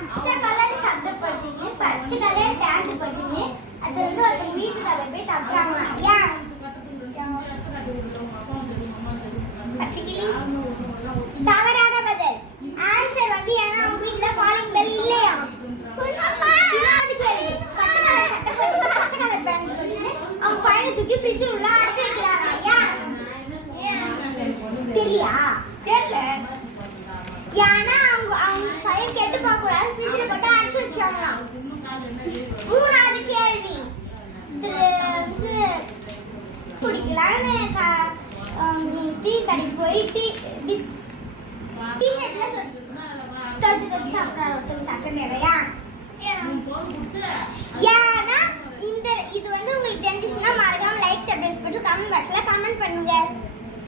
பச்சை கலர் சட்டை போட்டீங்க, பச்சை கலர் பேண்ட் போட்டீங்க, அது வந்து ஒரு வீட்டுக்கார போய் தப்புறாங்க. ஏன் பச்சைக்கிளி தவறான பதில். ஆன்சர் வந்து ஏன்னா அவங்க வீட்டுல காலிங் பெல் இல்லையா. பச்சை கலர் சட்டை போட்டு பச்சை கலர் பேண்ட் போட்டு அவங்க பையனை தூக்கி ஃப்ரிட்ஜ் உள்ள அடைச்சு வைக்கிறாங்க. ஏன் தெரியா? தெரியல. ஏன்னா அவங்க பையன் கெட்டு போக கூடாது, ஃப்ரிட்ஜ்ல போட்டு அடைச்சு வச்சாங்களாம். மூணாவது கேள்வி. குடிக்கலான்னு டீ கடைக்கு போய் டீ-ஷர்ட்ல தொட்டு சாப்பிட்றாரு ஒருத்தர் சக்கரை இல்லையா. ஏன்னா இது வந்து உங்களுக்கு தெரிஞ்சிச்சுன்னா மறக்காம லைக் சப்ஸ்கிரைப் பண்ணி கமெண்ட் பாக்ஸ்ல கமெண்ட் பண்ணுங்க.